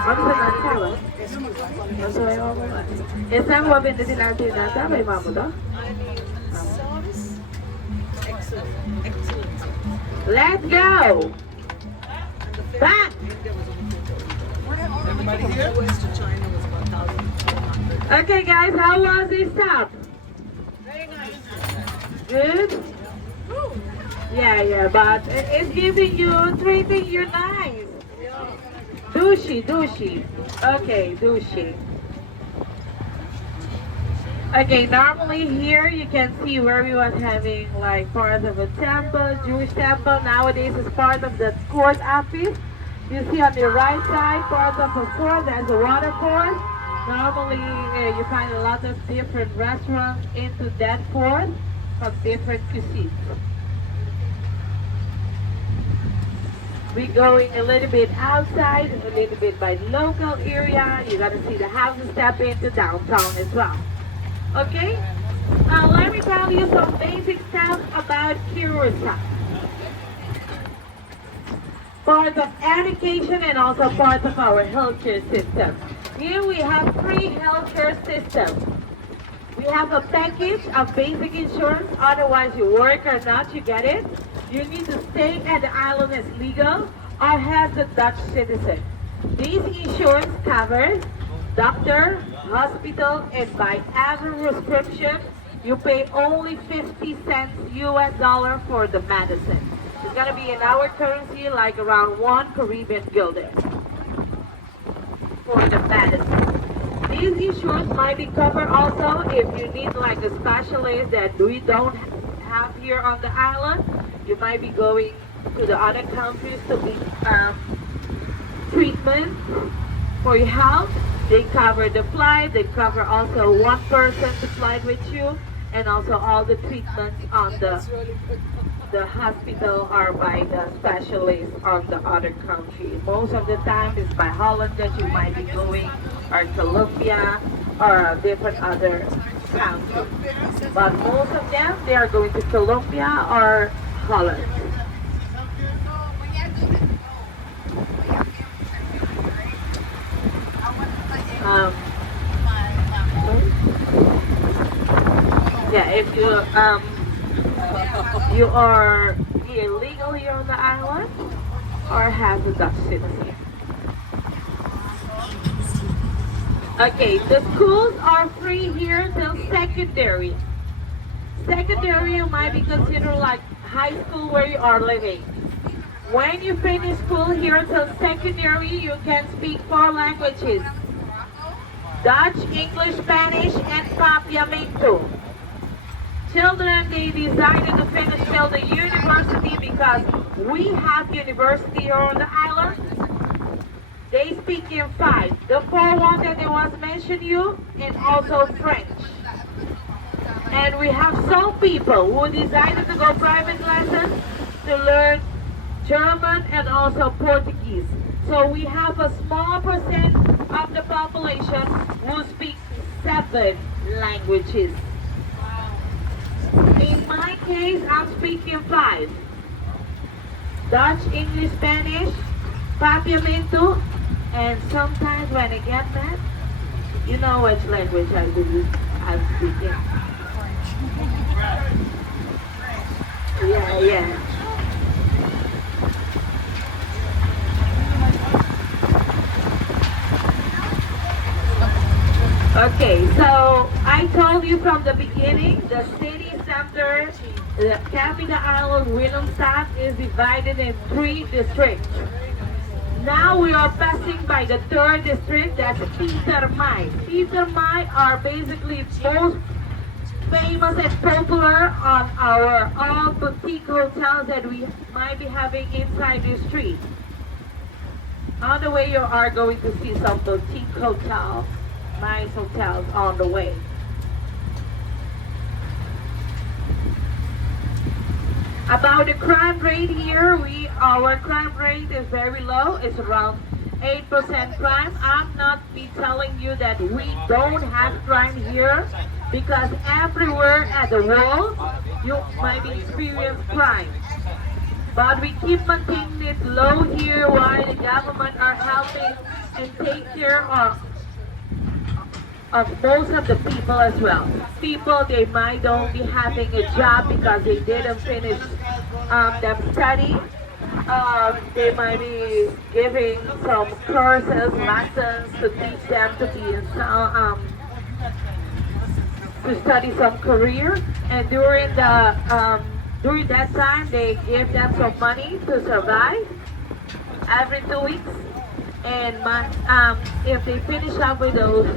Ano sa nansa ba? Ano sa may mamo ba? Esa mo ba din natin nata may mamo to? Let's go! Back! Okay guys, how was this stop? Good? Yeah, but it's giving you, treating you nice. Douchey. Okay, douchey. Okay, normally here you can see where we was having like part of a temple, Jewish temple. Nowadays it's part of the court office. You see on the right side, part of a fort, there's a water fort. Normally you find a lot of different restaurants into that fort from different cuisines. We're going a little bit outside, a little bit by the local area. You're gonna see the houses step into downtown as well. Okay? Let me tell you some basic stuff about Curaçao. Part of education and also part of our healthcare system. Here we have three healthcare systems. We have a package of basic insurance, otherwise you work or not, you get it. You need to stay at the island as legal or as a Dutch citizen. These insurance covers doctor, hospital, and by every prescription, you pay only 50 cents US dollar for the medicine. It's gonna be in our currency like around 1 Caribbean gulden for the medicine. These insurance might be covered also if you need like a specialist that we don't have here on the island. You might be going to the other countries to be treatment for your health. They cover the flight, they cover also one person to fly with you, and also all the treatments on the hospital are by the specialists on the other country. Most of the time it's by Holland that you might be going, or Colombia, or different other countries. But most of them, they are going to Colombia or Holland. Yeah, if you are illegal here on the island or have a Dutch citizen. Okay, the schools are free here till secondary. Secondary might be considered like high school where you are living. When you finish school here till secondary, you can speak 4 languages. Dutch, English, Spanish, and Papiamento. Children, they decided to finish till the university because we have university here on the island. They speak in 5. The 4 one that they was mentioned you, and also French. And we have some people who decided to go private lessons to learn German and also Portuguese. So we have a small percent of the population who speaks 7 languages. In my case, I'm speaking 5. Dutch, English, Spanish, Papiamento, and sometimes when I get mad, you know which language I'm speaking. Yeah. Okay, so I told you from the beginning, the city center, the capital island, Willemstad, is divided in 3 districts. Now we are passing by the 3rd district, that's Pietermai. Pietermai are basically most famous and popular on our all boutique hotels that we might be having inside the street. On the way you are going to see some boutique hotels, nice hotels on the way. About the crime rate here, our crime rate is very low. It's around 8% crime. I'm not be telling you that we don't have crime here, because everywhere at the world you might be experience crime. But we keep maintaining it low here while the government are helping and take care of most of the people as well. People, they might don't be having a job because they didn't finish them study. They might be giving some courses, lessons to teach them to be in some, to study some career. And during that time, they give them some money to survive every 2 weeks. And if they finish up with those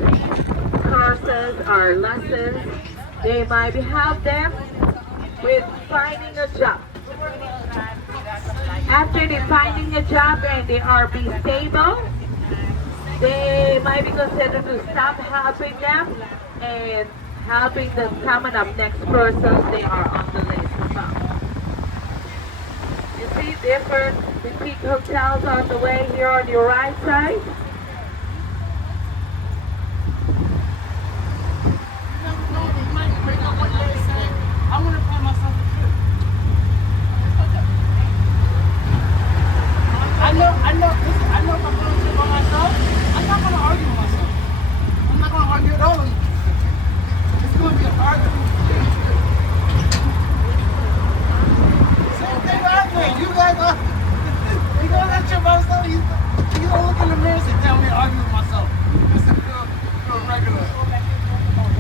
courses or lessons, they might help them with finding a job. After they finding a job and they are be stable, they might be considered to stop helping them and helping the coming up next persons they are on the list about. You see different boutique hotels on the way here on your right side. I want to find myself a trip. Listen, I know if I'm going to trip by myself, I'm not going to argue with myself. I'm not going to argue at all. It's going to be an argument. Same thing I think. You guys are, you go to trip by yourself, you don't look in the mirror and say, damn, I'm going to argue with myself. Just to feel regular.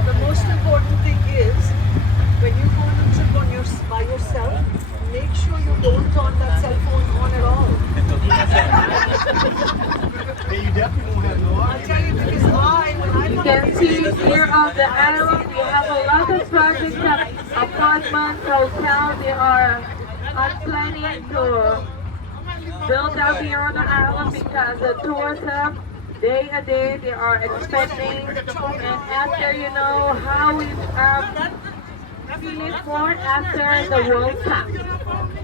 The most important thing is when you go on a trip by yourself, make sure you don't turn that cell phone on at all. You definitely won't have no I'll argument. tell you because when You I'm can see here on the island we have a lot of projects of apartments, hotels. They are planning to build up here on the island because the tourism day a day they are expanding, and after you know how we feel more after the World Cup.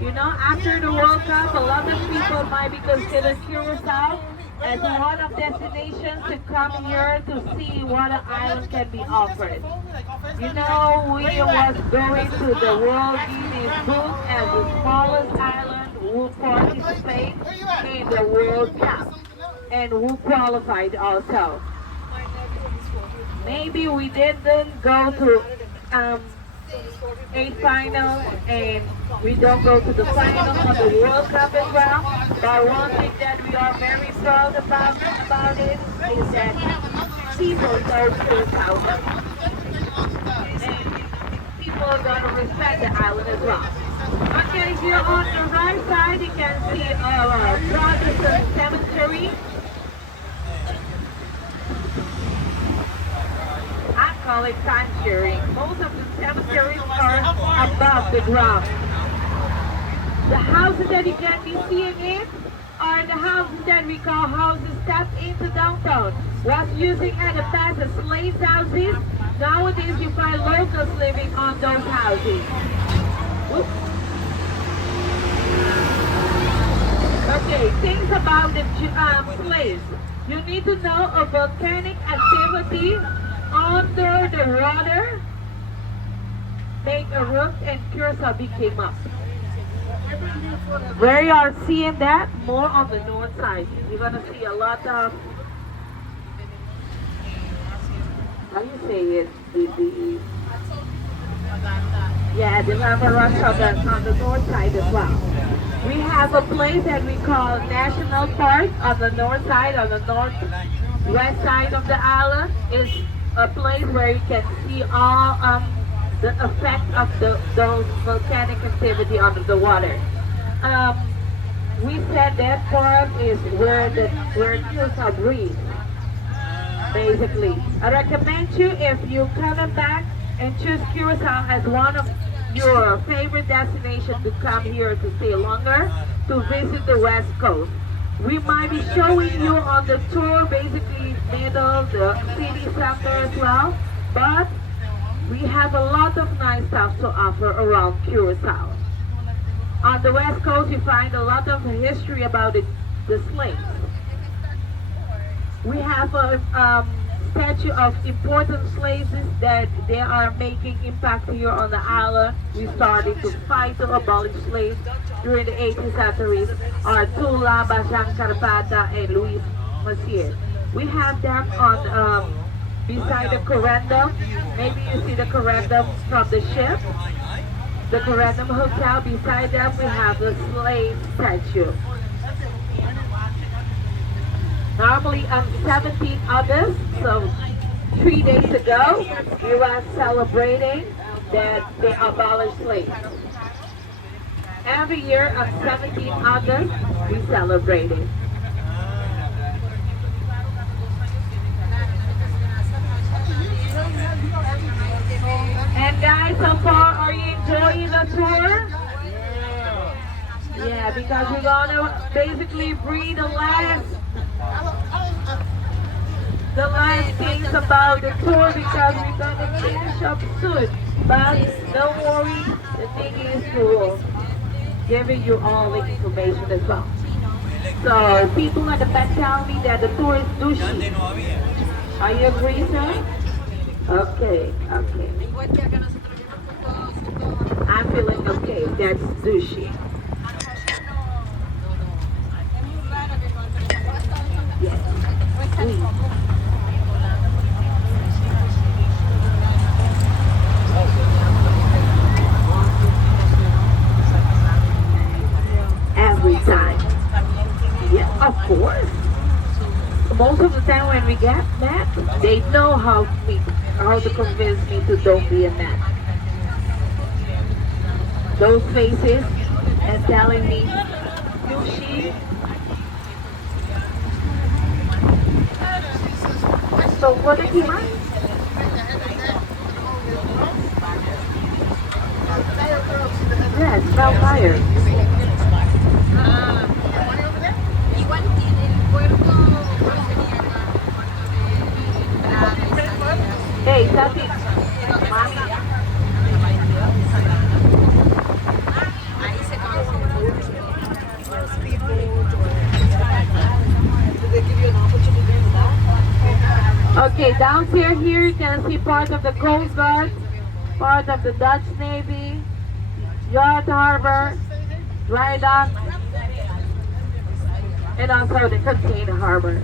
You know, after the World Cup, a lot of people might be considered Curaçao as one of destinations to come here to see what an island can be offered. You know, we was going to the World Guinness Book as the smallest island who participate in the World Cup and who qualified also. Maybe we didn't go to a final and we don't go to the final of the World Cup as well. But one thing that we are very proud about it is that people go to the south. And people are going to respect the island as well. Okay, here on the right side you can see our Protestant cemetery. I call it sanctuary. Most of the cemeteries are above the ground. The houses that you can be seeing in are the houses that we call houses stepped into downtown. Was using in the past as slave houses. Nowadays you find locals living on those houses. Oops. Okay, things about the slaves. You need to know a volcanic activity under the water make a root and Curaçao became up. Where you are seeing that, more on the north side. You're gonna see a lot of, how you say it, yeah, the lava rush on the north side as well. We have a place that we call National Park on the north side, on the northwest side of the island. Is a place where you can see all the effect of those volcanic activity under the water. We said that part is where Curaçao breathes, basically. I recommend you, if you coming back and choose Curaçao as one of your favorite destinations to come here to stay longer, to visit the West Coast. We might be showing you on the tour basically middle, the city center as well, but we have a lot of nice stuff to offer around Curaçao. On the West Coast you find a lot of history about the slaves. We have a statue of important slaves that they are making impact here on the island. We started to fight to abolish slaves during the 18th century are Tula, Bajang Carpata, and Louis Massier. We have them on beside the correndum. Maybe you see the correndum from the ship. The correndum hotel. Beside them we have the slave statue. Normally on 17 August, so 3 days ago, we were celebrating that they abolished slaves. Every year on 17 August, we celebrate it. And guys, so far, are you enjoying the tour? Yeah, because we're gonna basically breathe the last things about the tour because we're gonna finish up soon. But don't worry, the thing is to giving you all the information as well. So people at the back tell me that the tour is douchey. Are you agree, sir? Okay, okay. I'm feeling okay. That's douchey. Yes. Every time. Yeah, of course. Most of the time when we get mad, they know how to convince me to don't be a man. Those faces and telling me, Sushi. So what did he want? Yes, smell fire. Hey, Tati. Mommy. Okay, downstairs here you can see part of the Coast Guard, part of the Dutch Navy, Yacht Harbor, Dry Dock, and also the Container Harbor.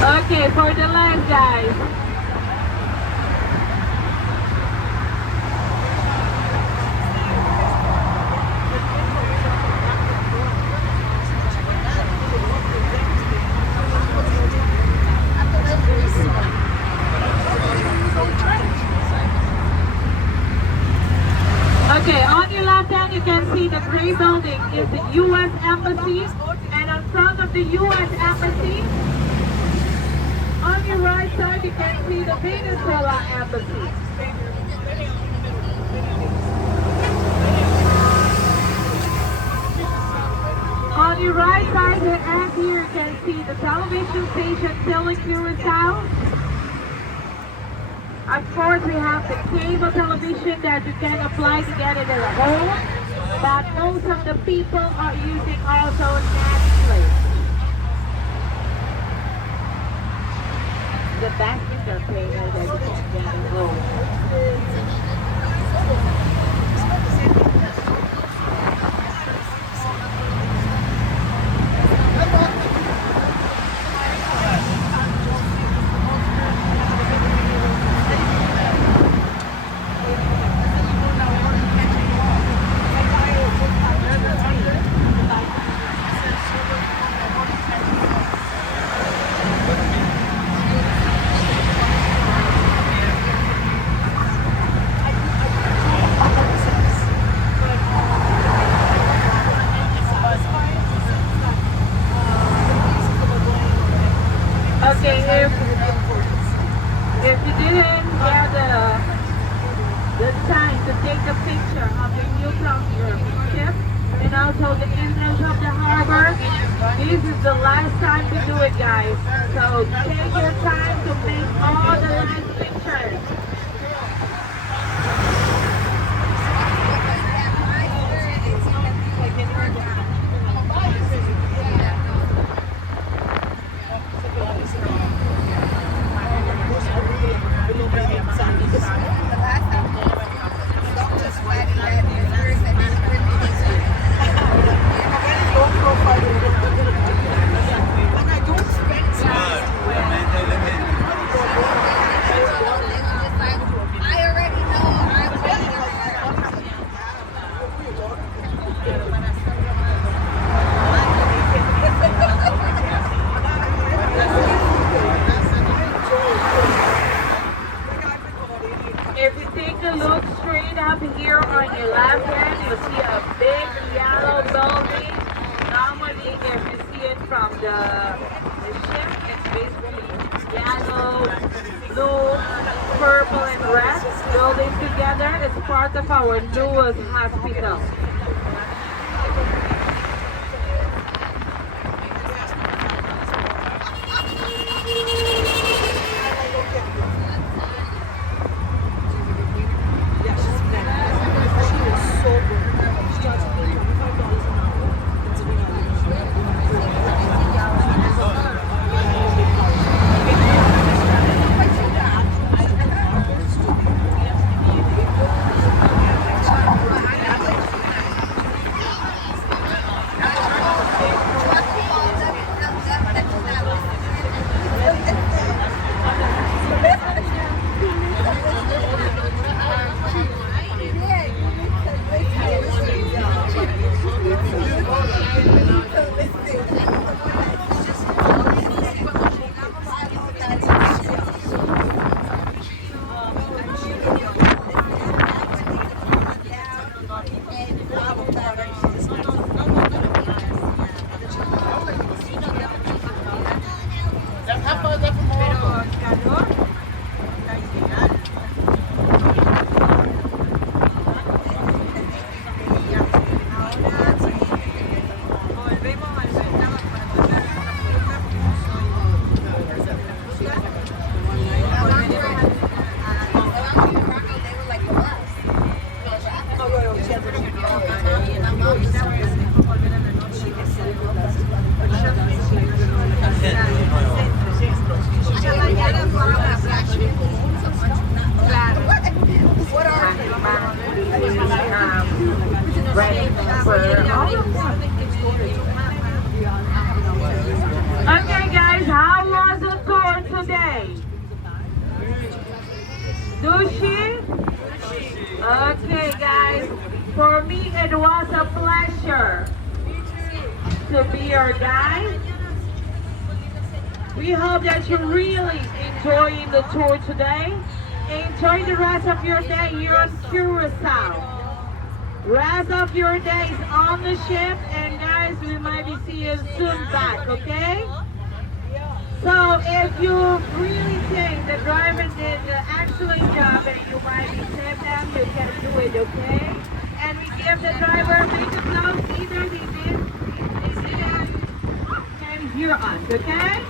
Okay, for the last guys. Okay, on your left hand you can see the gray building is the U.S. Embassy, and in front of the U.S. Embassy, on your right side you can see the Venezuela Embassy. On your right side and here you can see the television station still in Curaçao. Of course, we have the cable television that you can apply to get it at home, but most of the people are using also Netflix. The best entertainer that you can get at home. Okay, if you didn't get the time to take a picture of the new your ship and also the entrance of the harbor, this is the last time to do it, guys. So take your time to make all the last pictures. the ship. It's basically yellow, blue, purple, and red building together. It's part of our newest hospital. Yeah, she's black. She is so good. She charges me $25 an hour. How far is that from Morocco? Ready for all of them. Okay, guys, how was the tour today? Sushi? Okay, guys, for me it was a pleasure to be your guide. We hope that you're really enjoying the tour today. Enjoy the rest of your day here on Curaçao. Rest of your days on the ship, and guys, we might be seeing you soon back, okay? So if you really think the driver did an excellent job and you might be saved them, you can do it, okay? And we give the driver a big applause, either they didn't, and hear us, okay?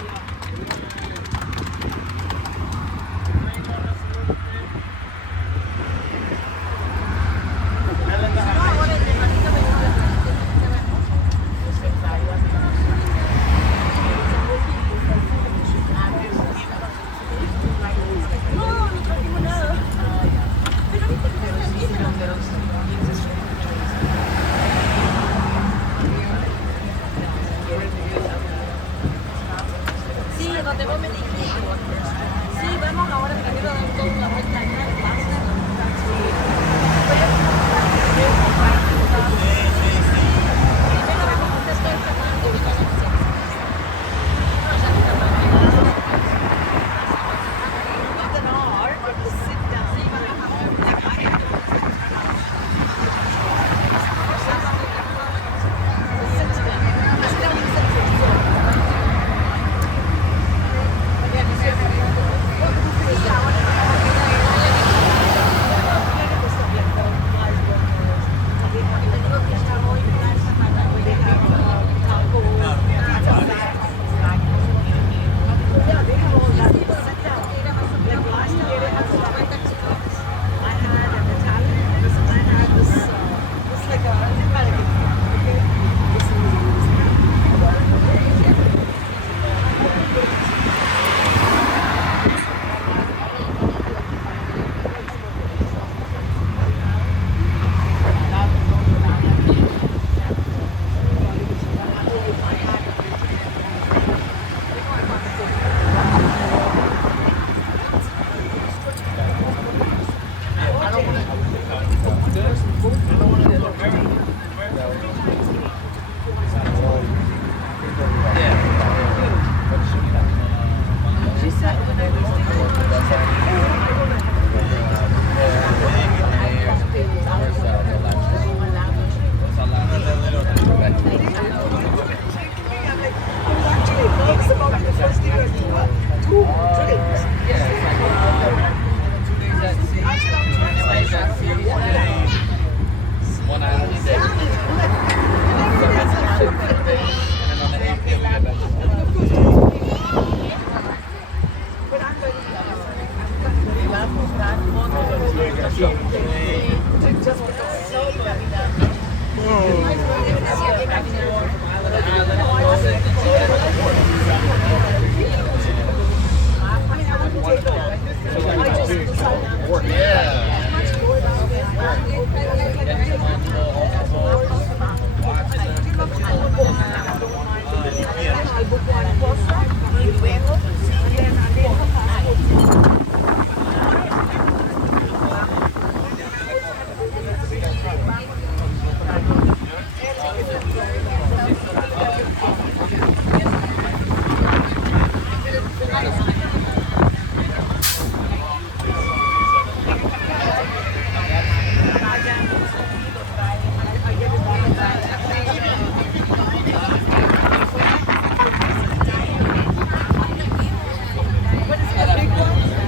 get nervous about it the first day or two drinks. Yeah, it's like 2 days at sea, 2 days at sea, 1 island a day. So that's the ship for the day, and then on the 8th day we get back to But I'm very just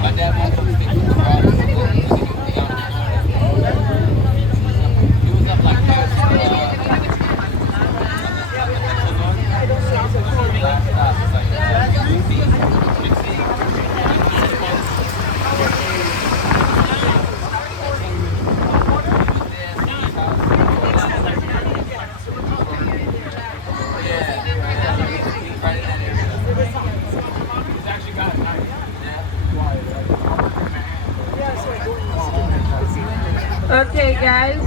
my dad wants to stick with the rock. He was up like this. Last stop is like 16. Right in that area. He's actually got a knife. Okay, guys.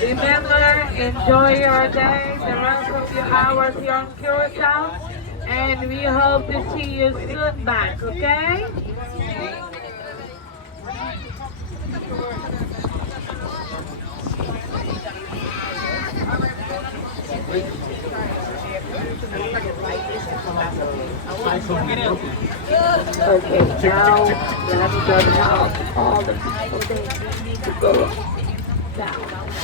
Remember, enjoy your day, the rest of your hours here on Curaçao, and we hope to see you soon back, okay? Okay, now let's go down all the people that need to go down.